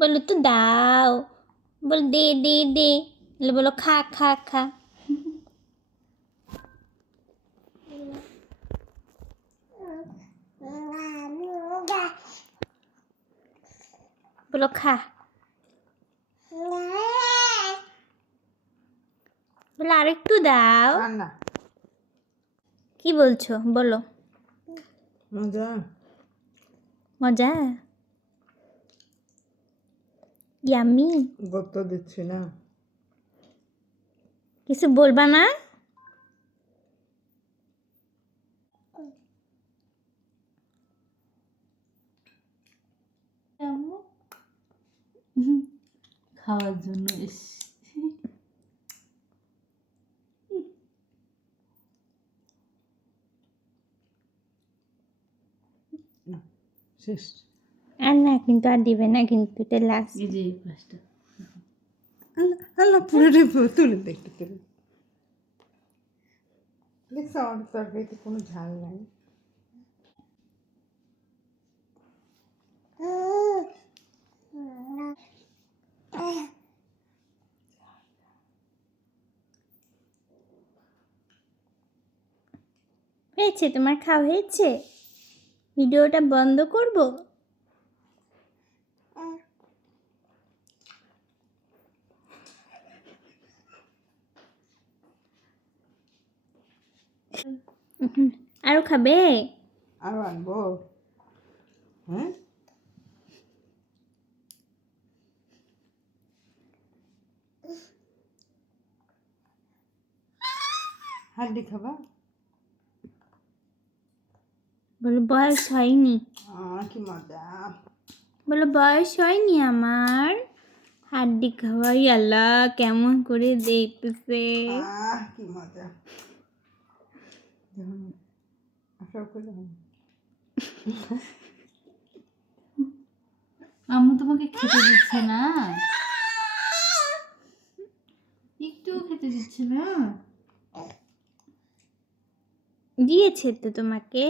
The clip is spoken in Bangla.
বলো তো দাও, বলো দে দে দে, বলো খা খা খা। বলো খা, বলো আরেকটু দাও। না কি বলছো বলো? মজা মজা, ইয়ামি। গত দিচ্ছি না। কিছু বলবা না? খাওয়ার জন্য শেষ। আর না কিন্তু, আর দিবে না কিন্তু, এটা লাস্ট। এই যে এই পাশটা আল্লাহ পুরো তুলে দেখতে তুলে দেখছো আমার তরকারিতে কোনো ঝাল নাই। হয়েছে, তোমার খাওয়া হয়েছে? ভিডিওটা বন্ধ করব? আরো খাবে? আরো আনবো? হ্যাঁ হাড্ডি খাবা? বলো বয়স হয়নি। কি মজা। বলো বয়স হয়নি আমার, হাড্ডি খাওয়াই। আল্লাহ কেমন করে দেখতেছে। কি মজা। আশা করে আম্মু তোমাকে খেতে দিচ্ছে না, একটু খেতে দিচ্ছে না। দিয়েছে তো তোমাকে।